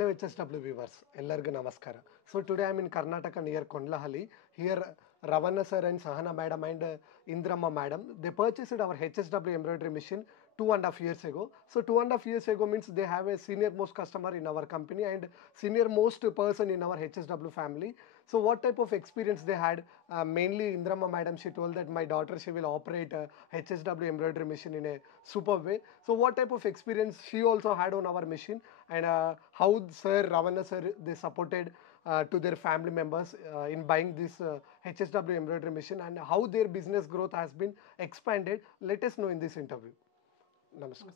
Hello HSW viewers, ಎಲ್ಲರಿಗೂ ನಮಸ್ಕಾರ. So today I'm in Karnataka near Kondlahalli. Here Ravana sir and Sahana madam and Indramma madam, they purchased our HSW embroidery machine 2.5 years ago. So 2.5 years ago means they have a senior most customer in our company and senior most person in our HSW family. So what type of experience they had? Mainly Indramma madam, she told that my daughter, she will operate a HSW embroidery machine in a superb way. So what type of experience she also had on our machine, and how sir Ravana sir they supported to their family members in buying this HSW embroidery machine, and how their business growth has been expanded. Let us know in this interview. Namaskar.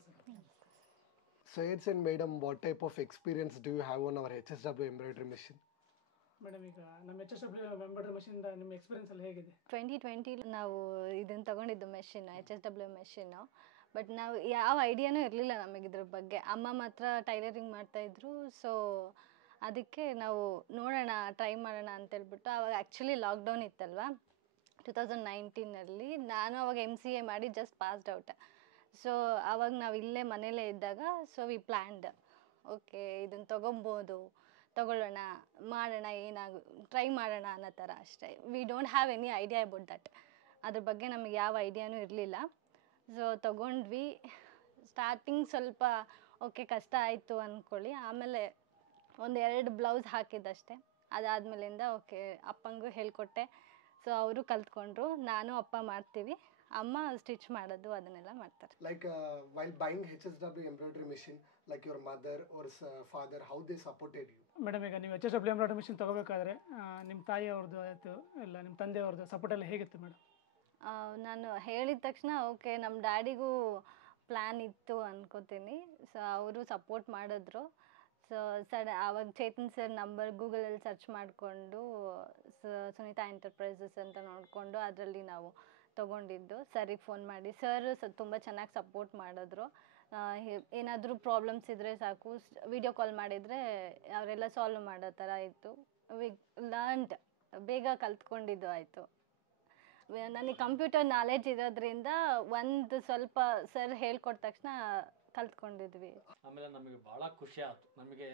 Sayed and madam, what type of experience do you have on our HSW embroidery machine? Madam, ಈಗ ನಮ್ಮ HSW embroidery ಮಷಿನಿಂದ ನಿಮ್ಮ experience ಎಲ್ಲ ಹೇಗಿದೆ? 2020 ನಾವು ಇದನ್ನು ತಗೊಂಡಿದ್ದು machine HSW machine. But ನಾವು ಯಾವ ಐಡಿಯಾನೂ ಇರಲಿಲ್ಲ ನಮಗೆ ಇದ್ರ ಬಗ್ಗೆ. ಅಮ್ಮ ಮಾತ್ರ ಟೈಲರಿಂಗ್ ಮಾಡ್ತಾಯಿದ್ರು. ಸೊ ಅದಕ್ಕೆ ನಾವು ನೋಡೋಣ, ಟ್ರೈ ಮಾಡೋಣ ಅಂತೇಳ್ಬಿಟ್ಟು, ಆವಾಗ ಆ್ಯಕ್ಚುಲಿ ಲಾಕ್ಡೌನ್ ಇತ್ತಲ್ವ 2019 ನಾನು ಅವಾಗ MCA ಮಾಡಿ ಜಸ್ಟ್ ಪಾಸ್ಡ್ ಔಟ್. ಸೊ ಆವಾಗ ನಾವು ಇಲ್ಲೇ ಮನೇಲೇ ಇದ್ದಾಗ, ಸೊ ವಿ ಪ್ಲ್ಯಾನ್ಡ್, ಓಕೆ ಇದನ್ನು ತಗೊಳ್ಳೋಣ, ಮಾಡೋಣ, ಟ್ರೈ ಮಾಡೋಣ ಅನ್ನೋ ಥರ ಅಷ್ಟೇ. We don't have any idea about that. ಅದ್ರ ಬಗ್ಗೆ ನಮಗೆ ಯಾವ ಐಡಿಯಾನೂ ಇರಲಿಲ್ಲ. ಸೊ ತೊಗೊಂಡ್ವಿ. ಸ್ಟಾರ್ಟಿಂಗ್ ಸ್ವಲ್ಪ ಓಕೆ ಕಷ್ಟ ಆಯಿತು ಅಂದ್ಕೊಳ್ಳಿ. ಆಮೇಲೆ 1-2 ಬ್ಲೌಸ್ ಹಾಕಿದ್ದಷ್ಟೇ. ಅದಾದಮೇಲಿಂದ ಓಕೆ ಅಪ್ಪಂಗೂ ಹೇಳ್ಕೊಟ್ಟೆ. ಸೊ ಅವರು ಕಲ್ತ್ಕೊಂಡ್ರು. ನಾನು ಅಪ್ಪ ಮಾಡ್ತೀವಿ, ಅಮ್ಮ ಸ್ಟಿಚ್ ಮಾಡೋದು ಅದನ್ನೆಲ್ಲ ಮಾಡ್ತಾರೆ. Like while buying HSW embroidery machine, like your mother or father, how they supported you? Madam, ಈಗ ನೀವು HSW ಎಂಬ್ರಾಯ್ಡರಿ ಮಷಿನ್ ತೊಗೋಬೇಕಾದ್ರೆ ನಿಮ್ಮ ತಾಯಿಯವ್ರದ್ದು ಆಯಿತು ಇಲ್ಲ ನಿಮ್ಮ ತಂದೆಯವ್ರದ್ದು ಸಪೋರ್ಟ್ ಎಲ್ಲ ಹೇಗಿತ್ತು ಮೇಡಮ್? ನಾನು ಹೇಳಿದ ತಕ್ಷಣ ಓಕೆ ನಮ್ಮ ಡ್ಯಾಡಿಗೂ ಪ್ಲ್ಯಾನ್ ಇತ್ತು ಅನ್ಕೋತೀನಿ. ಸೊ ಅವರು ಸಪೋರ್ಟ್ ಮಾಡಿದ್ರು. ಸೊ ಆವಾಗ ಚೇತನ್ ಸರ್ ನಂಬರ್ ಗೂಗಲಲ್ಲಿ ಸರ್ಚ್ ಮಾಡಿಕೊಂಡು ಸುನೀತಾ ಎಂಟರ್ಪ್ರೈಸಸ್ ಅಂತ ನೋಡಿಕೊಂಡು ಅದರಲ್ಲಿ ನಾವು ತೊಗೊಂಡಿದ್ದು. ಸರಿಗೆ ಫೋನ್ ಮಾಡಿ ಸರ್ ತುಂಬ ಚೆನ್ನಾಗಿ ಸಪೋರ್ಟ್ ಮಾಡಿದ್ರು. ಏನಾದರೂ ಪ್ರಾಬ್ಲಮ್ಸ್ ಇದ್ದರೆ ಸಾಕು, ವಿಡಿಯೋ ಕಾಲ್ ಮಾಡಿದರೆ ಅವರೆಲ್ಲ ಸಾಲ್ವ್ ಮಾಡೋ ಥರ ಇತ್ತು. ವಿ ಲರ್ನ್ಡ್, ಬೇಗ ಕಲ್ತ್ಕೊಂಡಿದ್ದು ಆಯಿತು. ನನಗೆ ಕಂಪ್ಯೂಟರ್ ನಾಲೆಡ್ಜ್ ಇರೋದ್ರಿಂದ ಒಂದು ಸ್ವಲ್ಪ ಸರ್ ಹೇಳ್ಕೊಟ್ಟ ತಕ್ಷಣ ಕಲ್ತ್ಕೊಂಡಿದ್ವಿ. ಆಮೇಲೆ ನಮಗೆ ಭಾಳ ಖುಷಿ ಆಯ್ತು. ನಮಗೆ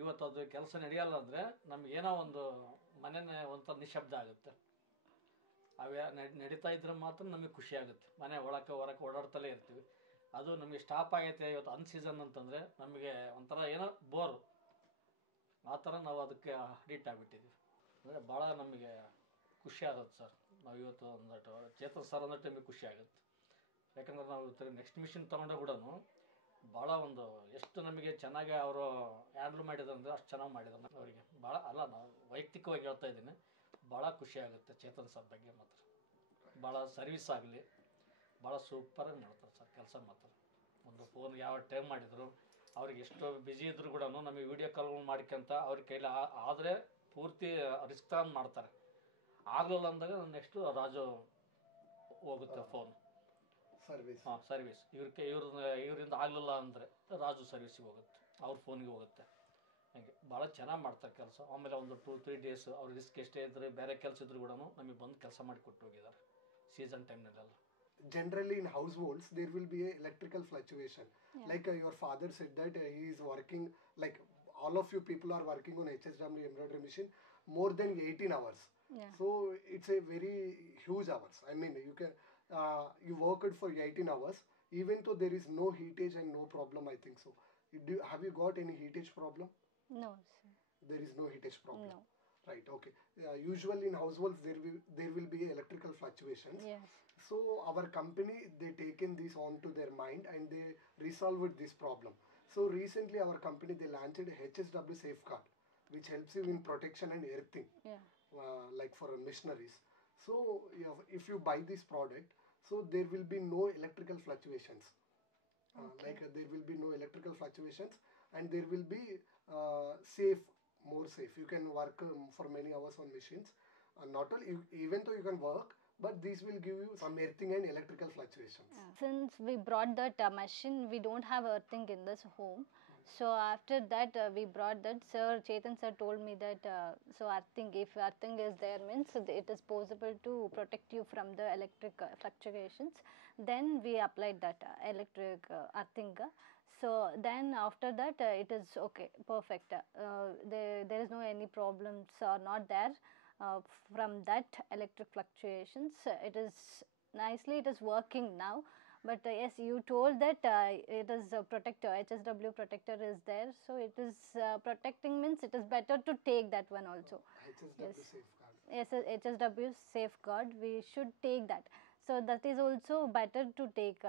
ಇವತ್ತು ಅದು ಕೆಲಸ ನಡೆಯಲ್ಲ ಅಂದರೆ ನಮ್ಗೆ ಏನೋ ಒಂದು ಮನೆಯೇ ಒಂಥರ ನಿಶಬ್ದ ಆಗುತ್ತೆ. ಅವೇ ನಡೀತಾ ಇದ್ರೆ ಮಾತ್ರ ನಮಗೆ ಖುಷಿ ಆಗುತ್ತೆ. ಮನೆ ಹೊರಕ್ಕೆ ಓಡಾಡ್ತಲೇ ಇರ್ತೀವಿ. ಅದು ನಮಗೆ ಸ್ಟಾಪ್ ಆಗೈತೆ ಇವತ್ತು ಅನ್ಸೀಸನ್ ಅಂತಂದರೆ ನಮಗೆ ಒಂಥರ ಏನೋ ಬೋರು, ಆ ಥರ ನಾವು ಅದಕ್ಕೆ ಅಡಿಕ್ಟ್ ಆಗಿಬಿಟ್ಟಿದ್ವಿ. ಅಂದರೆ ಭಾಳ ನಮಗೆ ಖುಷಿ ಆಗುತ್ತೆ ಸರ್. ನಾವು ಇವತ್ತು ಒಂದಷ್ಟು ಚೇತನ್ ಸರ್ ಅಂದ್ರೆ ನಮಗೆ ಖುಷಿ ಆಗುತ್ತೆ. ಯಾಕಂದ್ರೆ ನಾವು ನೆಕ್ಸ್ಟ್ ಮಿಷಿನ್ ತೊಗೊಂಡ್ರೆ ಕೂಡ ಭಾಳ ಒಂದು ಎಷ್ಟು ನಮಗೆ ಚೆನ್ನಾಗಿ ಅವರು ಹ್ಯಾಂಡ್ಲ್ ಮಾಡಿದ್ರು ಅಂದರೆ ಅಷ್ಟು ಚೆನ್ನಾಗಿ ಮಾಡಿದ್ರು. ಅವರಿಗೆ ಭಾಳ ಅಲ್ಲ, ನಾವು ವೈಯಕ್ತಿಕವಾಗಿ ಹೇಳ್ತಾ ಇದ್ದೀನಿ, ಭಾಳ ಖುಷಿ ಆಗುತ್ತೆ ಚೇತನ್ ಸರ್ ಬಗ್ಗೆ ಮಾತ್ರ. ಭಾಳ ಸರ್ವಿಸ್ ಆಗಲಿ, ಭಾಳ ಸೂಪರಾಗಿ ಮಾಡ್ತಾರೆ ಸರ್ ಕೆಲಸ ಮಾತ್ರ. ಒಂದು ಫೋನ್ ಯಾವ ಟೈಮ್ ಮಾಡಿದರು, ಅವ್ರಿಗೆ ಎಷ್ಟು ಬ್ಯುಸಿ ಇದ್ರು ಕೂಡ ನಮಗೆ ವೀಡಿಯೋ ಕಾಲ್ಗಳು ಮಾಡ್ಕೊಂತ ಅವ್ರ ಕೈಲಿ ಆದರೆ ಪೂರ್ತಿ ರಿಸ್ಕ್ ತಗೊಂಡು ಮಾಡ್ತಾರೆ. ಆಗಲಿಲ್ಲ ಅಂದಾಗ ನೆಕ್ಸ್ಟು ರಾಜು ಹೋಗುತ್ತೆ ಫೋನ್ ಸರ್ವಿಸ್. ಸರ್ವಿಸ್ ಇವರಿಂದ ಆಗಲಿಲ್ಲ ಅಂದರೆ ರಾಜು ಸರ್ವಿಸಿಗೆ ಹೋಗುತ್ತೆ, ಅವ್ರ ಫೋನಿಗೆ ಹೋಗುತ್ತೆ. ಹಾಗೆ ಭಾಳ ಚೆನ್ನಾಗಿ ಮಾಡ್ತಾರೆ ಕೆಲಸ. ಆಮೇಲೆ ಒಂದು 2-3 ಡೇಸ್ ಅವ್ರ ರಿಸ್ಕ್ ಎಷ್ಟೇ ಇದ್ದರೆ ಬೇರೆ ಕೆಲಸ ಇದ್ರೂ ಕೂಡ ನಮಗೆ ಬಂದು ಕೆಲಸ ಮಾಡಿ ಕೊಟ್ಟು ಹೋಗಿದ್ದಾರೆ season ಟೈಮ್ನಲ್ಲೆಲ್ಲ. Generally in households there will be a electrical fluctuation. Like your father said that he is working, like all of you people are working on HSW embroidery machine more than 18 hours. So it's a very huge hours. I mean you can you worked for 18 hours even though there is no heatage and no problem, I think so. Have you got any heatage problem? No sir. There is no heatage problem. No. Right, okay. Usually in households there will be electrical fluctuations. Yes. So our company, they taken this onto their mind and they resolved this problem. So recently our company, they launched a HSW safeguard which helps you in protection and earthing. Yeah. Like for missionaries. So if you buy this product, so there will be no electrical fluctuations. Like there will be no electrical fluctuations and there will be safe, more safe. You can work for many hours on machines. Not only even though you can work, but these will give you some earthing and electrical fluctuations. Since we brought that machine, we don't have earthing in this home. So after that we brought that. Chetan sir told me that so earthing, if earthing is there means it is possible to protect you from the electric fluctuations. Then we applied that electric earthing. So then after that it is okay, perfect. There is no any problems or not there from that electric fluctuations. It is nicely, it is working now. But yes, you told that it is a protector, HSW protector is there, so it is protecting means it is better to take that one also. HSW Yes. safeguard. Yes, HSW safeguard, we should take that. So that is also better to take.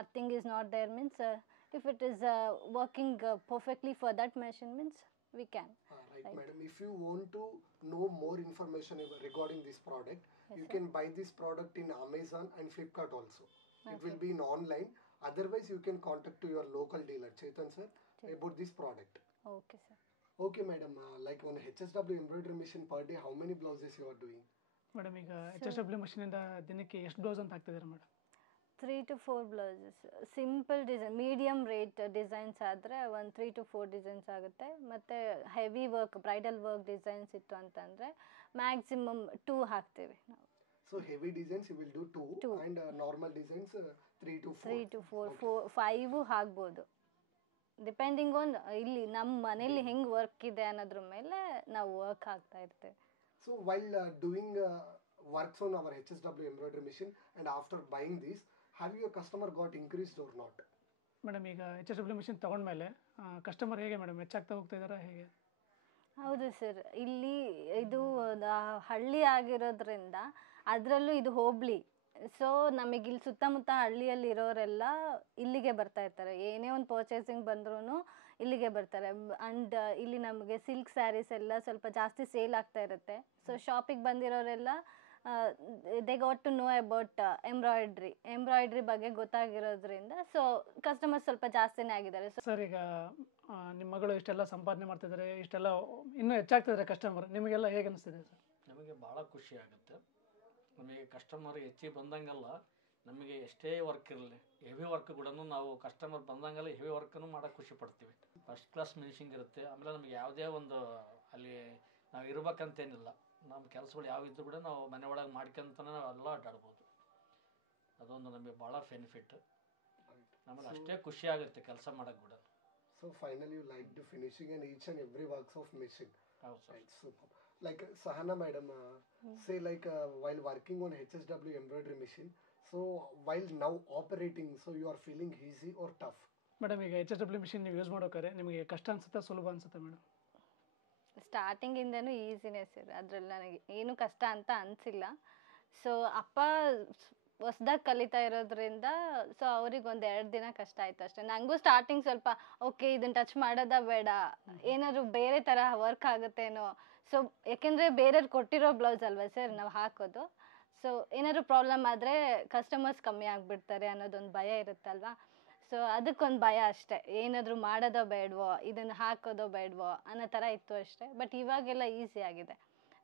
Earthing is not there means if it is working perfectly for that machine means we can. Right, Right. madam. If you want to know more information regarding this product, Yes, you sir. can buy this product in Amazon and Flipkart also. It will Okay. be in online. Otherwise, you can contact to your local dealer, Chetan sir, Chetan. about this product. Okay, sir. Okay, madam. Like on HSW embroidery machine per day, how many blouses you are doing? Madam ಈಗ HSW ಮಷೀನಿಂದ ದಿನಕ್ಕೆ ಎಷ್ಟು blouse ಅಂತ ಹಾಕ್ತಿದ್ದಾರೆ madam? 3 to 4 blouses. Simple design, medium rate designs ಆದರೆ ಒಂದು 3 to 4 designs ಆಗುತ್ತೆ. ಮತ್ತು heavy work, bridal work designs ಇತ್ತು ಅಂತಂದರೆ ಮ್ಯಾಕ್ಸಿಮಮ್ 2 ಹಾಕ್ತೀವಿ ನಾವು. So heavy designs you will do two, Two. and normal designs 3 to 4. 3 to 4, Okay. 5 ಆಗ್ಬೋದು, ಡಿಪೆಂಡಿಂಗ್ ಆನ್ ಇಲ್ಲಿ ನಮ್ಮ ಮನೇಲಿ ಹೆಂಗೆ ವರ್ಕ್ ಇದೆ ಅನ್ನೋದ್ರ ಮೇಲೆ ನಾವು ವರ್ಕ್ ಆಗ್ತಾ ಇರ್ತೇವೆ. So while doing works on our HSW embroidery machine and after buying this, have your customer got increased or not? Madam ಈಗ HSW ಮಷೀನ್ ತೊಗೊಂಡ್ಮೇಲೆ ಕಸ್ಟಮರ್ ಹೇಗೆ ಮೇಡಮ್ ಹೆಚ್ಚಾಗ್ತಾ ಹೋಗ್ತಾ ಇದ್ದಾರಾ ಹೇಗೆ? ಹೌದು ಸರ್, ಇಲ್ಲಿ ಇದು ಹಳ್ಳಿ ಆಗಿರೋದ್ರಿಂದ ಅದರಲ್ಲೂ ಇದು ಹೋಬಳಿ, ಸೊ ನಮಗೆ ಇಲ್ಲಿ ಸುತ್ತಮುತ್ತ ಹಳ್ಳಿಯಲ್ಲಿ ಇರೋರೆಲ್ಲ ಇಲ್ಲಿಗೆ ಬರ್ತಾ ಇರ್ತಾರೆ. ಏನೇ ಒಂದು ಪರ್ಚೇಸಿಂಗ್ ಬಂದ್ರೂ ಇಲ್ಲಿಗೆ ಬರ್ತಾರೆ. ಆ್ಯಂಡ್ ಇಲ್ಲಿ ನಮಗೆ ಸಿಲ್ಕ್ ಸ್ಯಾರೀಸ್ ಎಲ್ಲ ಸ್ವಲ್ಪ ಜಾಸ್ತಿ ಸೇಲ್ ಆಗ್ತಾ ಇರುತ್ತೆ. ಸೊ ಶಾಪಿಗೆ ಬಂದಿರೋರೆಲ್ಲ they got to know about embroidery ಬಗ್ಗೆ ಗೊತ್ತಾಗಿರೋದ್ರಿಂದ ಸೊ ಕಸ್ಟಮರ್ಸ್ ಸ್ವಲ್ಪ ಜಾಸ್ತಿನೇ ಆಗಿದ್ದಾರೆ. ಸೊ ಸರ್ ಈಗ ನಿಮ್ಮ ಮಗಳು ಇಷ್ಟೆಲ್ಲ ಸಂಪಾದನೆ ಮಾಡ್ತಿದ್ದಾರೆ, ಇಷ್ಟೆಲ್ಲ ಇನ್ನೂ ಹೆಚ್ಚಾಗ್ತಿದ್ದಾರೆ ಕಸ್ಟಮರ್, ನಿಮಗೆಲ್ಲ ಹೇಗೆ ಅನಿಸ್ತಿದೆ ಸರ್? ನಮಗೆ ಭಾಳ ಖುಷಿ ಆಗುತ್ತೆ. ನಮಗೆ ಕಸ್ಟಮರ್ ಹೆಚ್ಚಿಗೆ ಬಂದಂಗೆಲ್ಲ ನಮಗೆ ಎಷ್ಟೇ ವರ್ಕ್ ಇರಲಿ, ಹೆವಿ ವರ್ಕ್ ಕೂಡ ನಾವು ಕಸ್ಟಮರ್ ಬಂದಂಗೆಲ್ಲ ಹೆವಿ ವರ್ಕನ್ನು ಮಾಡೋಕ್ಕೆ ಖುಷಿ ಪಡ್ತೀವಿ. ಫಸ್ಟ್ ಕ್ಲಾಸ್ ಫಿನಿಶಿಂಗ್ ಇರುತ್ತೆ. ಆಮೇಲೆ ನಮಗೆ ಯಾವುದೇ ಒಂದು ಅಲ್ಲಿ ನಾವು ಇರ್ಬೇಕಂತೇನಿಲ್ಲ, ನಮ್ಮ ಕೆಲಸಗಳು ಯಾವ ಇದ್ರೂ ಕೂಡ ನಾವು ಮನೆ ಒಳಗೆ ಮಾಡ್ಕೊಂತನೇ ನಾವೆಲ್ಲ ಅಡ್ಡಾಡ್ಬೋದು. ಅದೊಂದು ನಮಗೆ ಭಾಳ ಬೆನಿಫಿಟ್. ನಮಗೆ ಅಷ್ಟೇ ಖುಷಿ ಆಗುತ್ತೆ ಕೆಲಸ ಮಾಡೋಕ್ಕೆ ಕೂಡ. So finally you like the finishing and each and every works of machine. ಹೌದು sir. Right, super. Like Sahana madam, say like while working on HSW embroidery machine, so while now operating, so you are feeling easy or tough? Madam ಈಗ HSW machine ನೀವು use ಮಾಡೋಕ್ಕಾರೆ ನಿಮಗೆ ಕಷ್ಟ ಅನ್ಸುತ್ತಾ ಸುಲಭ ಅನ್ಸುತ್ತಾ madam? ಸ್ಟಾರ್ಟಿಂಗಿಂದನೂ ಈಸಿನೇ sir, ಅದರಲ್ಲಿ ನನಗೆ ಏನು ಕಷ್ಟ ಅಂತ ಅನಿಸಿಲ್ಲ. ಸೊ ಅಪ್ಪ ಹೊಸ್ದಾಗಿ ಕಲಿತಾ ಇರೋದ್ರಿಂದ ಸೊ ಅವ್ರಿಗೆ ಒಂದು 2 ದಿನ ಕಷ್ಟ ಆಯಿತು ಅಷ್ಟೇ. ನನಗೂ ಸ್ಟಾರ್ಟಿಂಗ್ ಸ್ವಲ್ಪ ಓಕೆ ಇದನ್ನು ಟಚ್ ಮಾಡೋದಾ ಬೇಡ, ಏನಾದ್ರು ಬೇರೆ ಥರ ವರ್ಕ್ ಆಗುತ್ತೇನೋ. ಸೊ ಯಾಕೆಂದರೆ ಬೇರೆಯವ್ರು ಕೊಟ್ಟಿರೋ ಬ್ಲೌಸ್ ಅಲ್ವಾ ಸರ್ ನಾವು ಹಾಕೋದು. ಸೊ ಏನಾದ್ರು ಪ್ರಾಬ್ಲಮ್ ಆದರೆ ಕಸ್ಟಮರ್ಸ್ ಕಮ್ಮಿ ಆಗಿಬಿಡ್ತಾರೆ ಅನ್ನೋದೊಂದು ಭಯ ಇರುತ್ತಲ್ವಾ. ಸೊ ಅದಕ್ಕೊಂದು ಭಯ ಅಷ್ಟೇ, ಏನಾದರೂ ಮಾಡೋದೋ ಬೇಡವೋ, ಇದನ್ನು ಹಾಕೋದೋ ಬೇಡವೋ ಅನ್ನೋ ಥರ ಇತ್ತು ಅಷ್ಟೇ. ಬಟ್ ಇವಾಗೆಲ್ಲ ಈಸಿ ಆಗಿದೆ,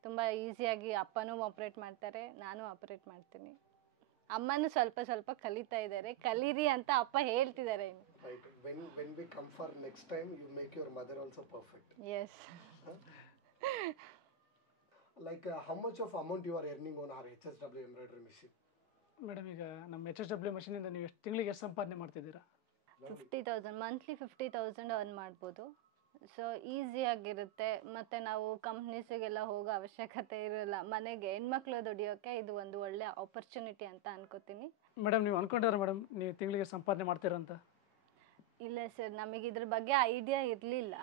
ತುಂಬ ಈಸಿಯಾಗಿ ಅಪ್ಪನೂ ಆಪ್ರೇಟ್ ಮಾಡ್ತಾರೆ, ನಾನು ಆಪ್ರೇಟ್ ಮಾಡ್ತೀನಿ. ಅಮ್ಮನೂ ಸ್ವಲ್ಪ ಸ್ವಲ್ಪ ಕಲಿತಾ ಇದ್ದಾರೆ, ಕಲೀರಿ ಅಂತ ಅಪ್ಪ ಹೇಳ್ತಿದ್ದಾರೆ ಇನ್ನು. Right. When we come for next time, you make your mother also perfect. Yes. Like how much of amount you are earning on our HSW embroidery machine? Madam ಈಗ ನಮ್ಮ HSW ಮಷೀನಿಂದ ನೀವು ತಿಂಗಳಿಗೆ ಎಷ್ಟು ಸಂಪಾದನೆ ಮಾಡ್ತಿದ್ದೀರಾ? 50,000 ಮಂತ್ಲಿ 50,000 ಅರ್ನ್ ಮಾಡ್ಬೋದು. So ಈಸಿಯಾಗಿರುತ್ತೆ. ಮತ್ತು ನಾವು ಕಂಪ್ನೀಸಿಗೆಲ್ಲ ಹೋಗೋ ಅವಶ್ಯಕತೆ ಇರೋಲ್ಲ, ಮನೆಗೆ ಹೆಣ್ಮಕ್ಳು ದುಡಿಯೋಕ್ಕೆ ಇದು ಒಂದು ಒಳ್ಳೆ ಆಪರ್ಚುನಿಟಿ ಅಂತ ಅನ್ಕೋತೀನಿ. ಮೇಡಮ್ ನೀವು ಅನ್ಕೊಂಡಿದ್ದಾರೆ ಮೇಡಮ್ ನೀವು ತಿಂಗಳಿಗೆ ಸಂಪಾದನೆ ಮಾಡ್ತೀರಾ ಅಂತ? ಇಲ್ಲ ಸರ್, ನಮಗೆ ಇದ್ರ ಬಗ್ಗೆ ಐಡಿಯಾ ಇರಲಿಲ್ಲ.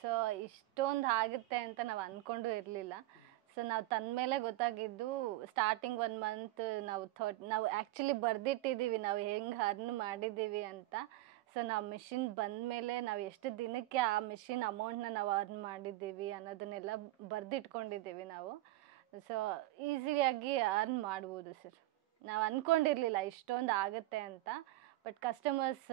ಸೊ ಇಷ್ಟೊಂದು ಆಗುತ್ತೆ ಅಂತ ನಾವು ಅಂದ್ಕೊಂಡು ಇರಲಿಲ್ಲ. ಸೊ ನಾವು ತಂದ ಮೇಲೆ ಗೊತ್ತಾಗಿದ್ದು, ಸ್ಟಾರ್ಟಿಂಗ್ 1 ಮಂತ್ ನಾವು ಆ್ಯಕ್ಚುಲಿ ಬರೆದಿಟ್ಟಿದ್ದೀವಿ ನಾವು ಹೆಂಗೆ ಅರ್ನ್ ಮಾಡಿದ್ದೀವಿ ಅಂತ. ಸೊ ನಾವು ಮಿಷಿನ್ ಬಂದಮೇಲೆ ನಾವು ಎಷ್ಟು ದಿನಕ್ಕೆ ಆ ಮಿಷಿನ್ ಅಮೌಂಟ್ನ ನಾವು ಅರ್ನ್ ಮಾಡಿದ್ದೀವಿ ಅನ್ನೋದನ್ನೆಲ್ಲ ಬರೆದಿಟ್ಕೊಂಡಿದ್ದೀವಿ ನಾವು. ಸೊ ಈಸಿಯಾಗಿ ಅರ್ನ್ ಮಾಡ್ಬೋದು ಸರ್. ನಾವು ಅಂದ್ಕೊಂಡಿರಲಿಲ್ಲ ಇಷ್ಟೊಂದು ಆಗುತ್ತೆ ಅಂತ. ಬಟ್ ಕಸ್ಟಮರ್ಸ್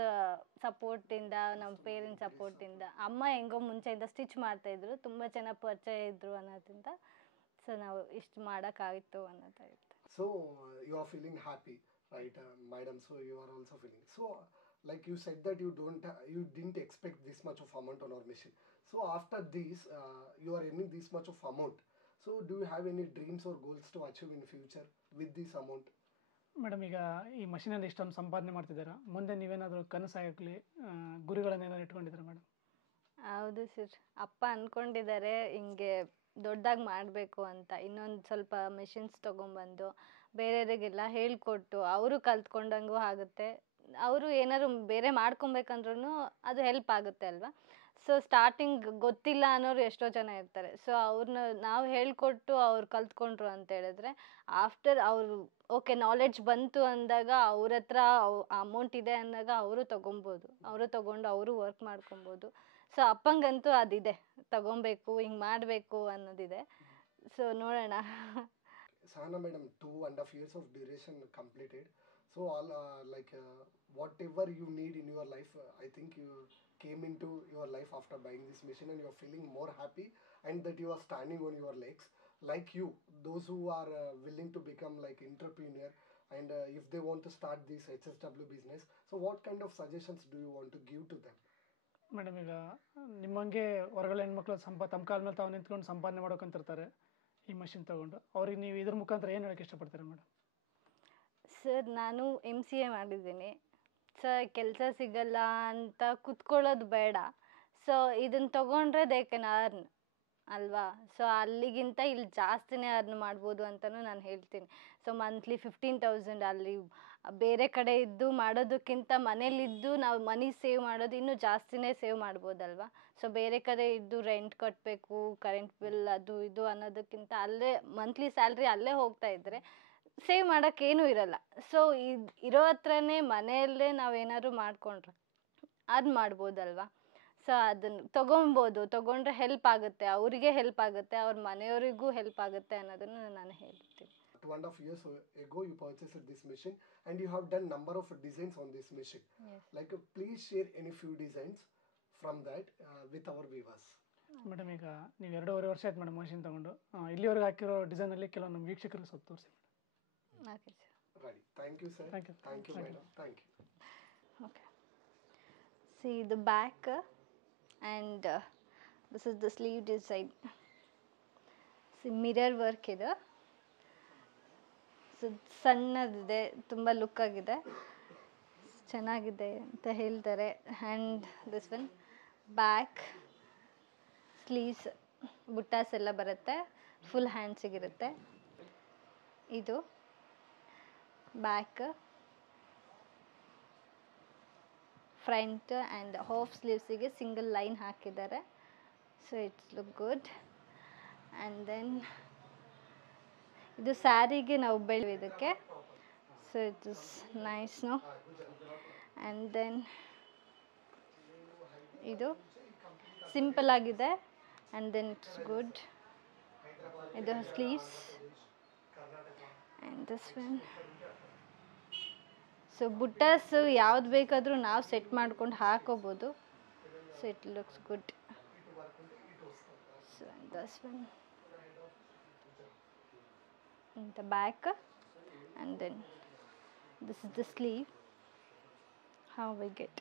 ಸಪೋರ್ಟಿಂದ, ನಮ್ಮ ಪೇರೆಂಟ್ಸ್ ಸಪೋರ್ಟಿಂದ, ಅಮ್ಮ ಹೆಂಗೋ ಮುಂಚೆಯಿಂದ ಸ್ಟಿಚ್ ಮಾಡ್ತಾಯಿದ್ರು, ತುಂಬ ಚೆನ್ನಾಗಿ ಪರಿಚಯ ಇದ್ದರು ಅನ್ನೋದ್ರಿಂದ ಸೊ ನಾವು ಇಷ್ಟು ಮಾಡೋಕ್ಕಾಗಿತ್ತು ಅನ್ನೋದಾಯಿತು. So you are feeling happy, right, madam? So you are also feeling. So like you said that you didn't expect this much of amount on our machine. So after this, you are earning this much of amount. So do you have any dreams or goals to achieve in future with this amount? Madam ಈಗ ಈ ಮಷೀನಲ್ಲಿ ಇಷ್ಟೊಂದು ಸಂಪಾದನೆ ಮಾಡ್ತಿದ್ದೀರಾ, ಮುಂದೆ ನೀವೇನಾದರೂ ಕನಸಾಗಲಿ ಗುರಿಗಳನ್ನೇನಾದ್ರು ಇಟ್ಕೊಂಡಿದ್ದೀರಾ madam? ಹೌದು sir, ಅಪ್ಪ ಅಂದ್ಕೊಂಡಿದ್ದಾರೆ ಹಿಂಗೆ ದೊಡ್ಡದಾಗಿ ಮಾಡಬೇಕು ಅಂತ. ಇನ್ನೊಂದು ಸ್ವಲ್ಪ ಮೆಷಿನ್ಸ್ ತೊಗೊಂಬಂದು ಬೇರೆಯವರಿಗೆಲ್ಲ ಹೇಳ್ಕೊಟ್ಟು ಅವರು ಕಲ್ತ್ಕೊಂಡಂಗೂ ಆಗುತ್ತೆ. ಅವರು ಏನಾದ್ರು ಬೇರೆ ಮಾಡ್ಕೊಬೇಕಂದ್ರೂ ಅದು ಹೆಲ್ಪ್ ಆಗುತ್ತೆ ಅಲ್ವಾ. ಸೊ ಸ್ಟಾರ್ಟಿಂಗ್ ಗೊತ್ತಿಲ್ಲ ಅನ್ನೋರು ಎಷ್ಟೋ ಜನ ಇರ್ತಾರೆ. ಸೊ ಅವ್ರನ್ನ ನಾವು ಹೇಳ್ಕೊಟ್ಟು ಅವ್ರು ಕಲ್ತ್ಕೊಂಡ್ರು ಅಂತ ಹೇಳಿದ್ರೆ ಆಫ್ಟರ್ ಅವರು ಓಕೆ ನಾಲೆಡ್ಜ್ ಬಂತು ಅಂದಾಗ ಅವ್ರ ಹತ್ರ ಅಮೌಂಟ್ ಇದೆ ಅಂದಾಗ ಅವರು ತೊಗೊಬೋದು, ಅವರು ತೊಗೊಂಡು ಅವರು ವರ್ಕ್ ಮಾಡ್ಕೊಬೋದು. ಸೊ ಅಪ್ಪಂಗಂತೂ ಅದಿದೆ, ತಗೊಬೇಕು ಹಿಂಗೆ ಮಾಡಬೇಕು ಅನ್ನೋದಿದೆ. ಸೊ ನೋಡೋಣ. Sahana madam, 2.5 years of duration completed. So all whatever you need in your life, I think you came into your life after buying this machine, and you are feeling more happy, and that you are standing on your legs. Like you, those who are willing to become like entrepreneur, and if they want to start this HSW business, so what kind of suggestions do you want to give to them? Madam ಈಗ ನಿಮ್ಮಂಗೆ ಹೊರಗಡೆ ಹೆಣ್ಮಕ್ಳು ತಮ್ಮ ಕಾಲ ಮೇಲೆ ತಾವು ನಿಂತ್ಕೊಂಡು ಸಂಪಾದನೆ ಮಾಡೋಕಂತಿರ್ತಾರೆ ಈ ಮಷಿನ್ ತೊಗೊಂಡು, ಅವ್ರಿಗೆ ನೀವು ಇದ್ರ ಮುಖಾಂತರ ಏನು ಹೇಳೋಕ್ಕೆ ಇಷ್ಟಪಡ್ತೀರಾ ಮೇಡಮ್? ಸರ್ ನಾನು MCA ಮಾಡಿದ್ದೀನಿ. ಸೊ ಕೆಲಸ ಸಿಗಲ್ಲ ಅಂತ ಕುತ್ಕೊಳ್ಳೋದು ಬೇಡ. ಸೊ ಇದನ್ನು ತೊಗೊಂಡ್ರೆ ದೇ ಕ್ಯಾನ್ ಅರ್ನ್ ಅಲ್ವಾ. ಸೊ ಅಲ್ಲಿಗಿಂತ ಇಲ್ಲಿ ಜಾಸ್ತಿನೇ ಅರ್ನ್ ಮಾಡ್ಬೋದು ಅಂತಲೂ ನಾನು ಹೇಳ್ತೀನಿ. ಸೊ ಮಂತ್ಲಿ 15,000 ಅಲ್ಲಿ ಬೇರೆ ಕಡೆ ಇದ್ದು ಮಾಡೋದಕ್ಕಿಂತ ಮನೇಲಿದ್ದು ನಾವು ಮನಿ ಸೇವ್ ಮಾಡೋದು ಇನ್ನೂ ಜಾಸ್ತಿನೇ ಸೇವ್ ಮಾಡ್ಬೋದಲ್ವಾ. ಸೊ ಬೇರೆ ಕಡೆ ಇದ್ದು ರೆಂಟ್ ಕಟ್ಟಬೇಕು, ಕರೆಂಟ್ ಬಿಲ್ ಅದು ಇದು ಅನ್ನೋದಕ್ಕಿಂತ ಅಲ್ಲೇ ಮಂತ್ಲಿ ಸ್ಯಾಲ್ರಿ ಅಲ್ಲೇ ಹೋಗ್ತಾ ಇದ್ದರೆ ಸೇವ್ ಮಾಡೋಕ್ಕೇನೂ ಇರಲ್ಲ. ಸೊ ಇರೋ ಹತ್ರನೇ ಮನೆಯಲ್ಲೇ ನಾವೇನಾದ್ರು ಮಾಡಿಕೊಂಡ್ರೆ ಅದು ಮಾಡ್ಬೋದಲ್ವಾ. ಸೊ ಅದನ್ನು ತೊಗೊಂಡ್ರೆ ಹೆಲ್ಪ್ ಆಗುತ್ತೆ, ಅವರಿಗೆ ಹೆಲ್ಪ್ ಆಗುತ್ತೆ, ಅವ್ರ ಮನೆಯವರಿಗೂ ಹೆಲ್ಪ್ ಆಗುತ್ತೆ ಅನ್ನೋದನ್ನು ನಾನು ಹೇಳ್ತೀನಿ. 2.5 years ago you purchased this machine, and you have done number of designs on this machine. Yes. Like please share any few designs from that with our viewers. Madam ಈಗ ನೀವು 2.5 ವರ್ಷ ಆಯ್ತು ಮೇಡಮ್ ಮಷಿನ್ ತೊಗೊಂಡು, ಇಲ್ಲಿವರೆಗೆ ಹಾಕಿರೋ ಡಿಸೈನಲ್ಲಿ ಕೆಲವು ನಮ್ಮ ವೀಕ್ಷಕರಿಗೆ ಸ್ವಲ್ಪ ತೋರಿಸಿ madam. Okay sir. Ready. Thank you sir. Thank you. Thank you madam. Thank you. Okay. See the back and this is the sleeve design. See mirror work ಇದೆ. ಸೊ ಸಣ್ಣದಿದೆ, ತುಂಬ ಲುಕ್ ಆಗಿದೆ, ಚೆನ್ನಾಗಿದೆ ಅಂತ ಹೇಳ್ತಾರೆ. And this one back sleeves buttas ಎಲ್ಲ ಬರುತ್ತೆ, full ಹ್ಯಾಂಡ್ಸಿಗಿರುತ್ತೆ. ಇದು ಬ್ಯಾಕ್, ಫ್ರಂಟ್ ಆ್ಯಂಡ್ ಹಾಫ್ ಸ್ಲೀವ್ಸಿಗೆ ಸಿಂಗಲ್ ಲೈನ್ ಹಾಕಿದ್ದಾರೆ. So it's look good. And then ಇದು ಸ್ಯಾರಿಗೆ ನಾವು ಇದಕ್ಕೆ. So it is nice no. And then ಇದು ಸಿಂಪಲ್ ಆಗಿದೆ ಆ್ಯಂಡ್ ದೆನ್ ಇಟ್ಸ್ ಗುಡ್. ಇದು sleeves and this one. So buttas ಯಾವ್ದು ಬೇಕಾದರೂ ನಾವು ಸೆಟ್ ಮಾಡ್ಕೊಂಡು ಹಾಕೋಬೋದು. So it looks good. So this one in the back, and then this is the sleeve how we get.